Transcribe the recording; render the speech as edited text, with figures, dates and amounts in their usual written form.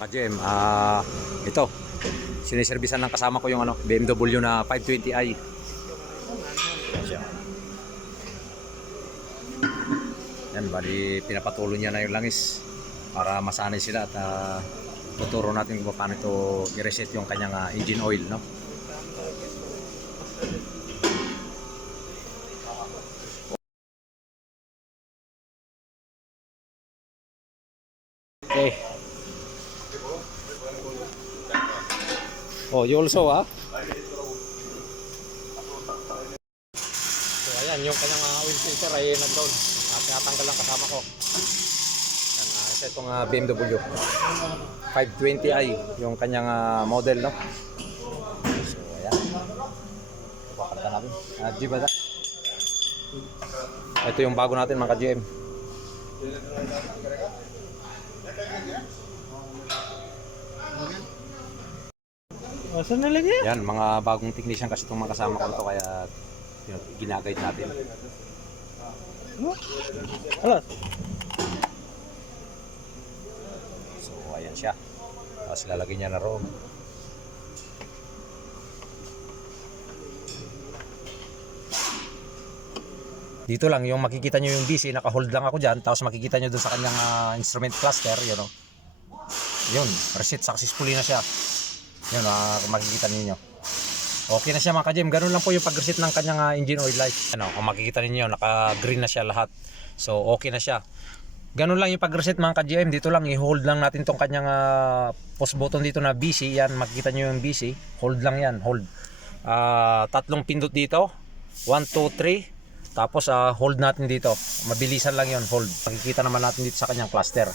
Ka-GM, ito, siniservisan ng kasama ko yung BMW na 520i. Siya. Yan, bali pinapatuloy niya na yung langis para masanay sila at tuturo natin kung paano ito i-reset yung kanyang engine oil, no? Okay. Oh, you also So ayan, yung kanyang oil filter ay nandoon. Tinatanggal lang kasama ko. Yan, isa itong BMW 520i, yung kanyang model, no? So ayan. Pakalata natin. G ba ito? Ito yung bago natin mga ka-GM. Saan nalagay? Yan, mga bagong technician kasi itong mga kasama ko ito, kaya ginaguide natin. Alas. So ayan siya. Tapos lalagay niya na roon. Dito lang yung makikita nyo yung BC, naka-hold lang ako dyan. Tapos makikita nyo dun sa kanyang instrument cluster, yun o. Yun, reset successfully na siya. Yun, makikita ninyo. Okay na siya mga ka-GM. Ganun lang po yung pag-reset ng kanyang engine oil light. Ano, kung makikita ninyo, naka-green na siya lahat. So okay na siya. Ganun lang yung pag-reset mga ka-GM. Dito lang, i-hold lang natin tong kanyang post button dito na BC. Yan, makikita nyo yung BC. Hold lang yan, hold. Tatlong pindot dito. 1, 2, 3. Tapos hold natin dito. Mabilisan lang yon, hold. Makikita naman natin dito sa kanyang cluster.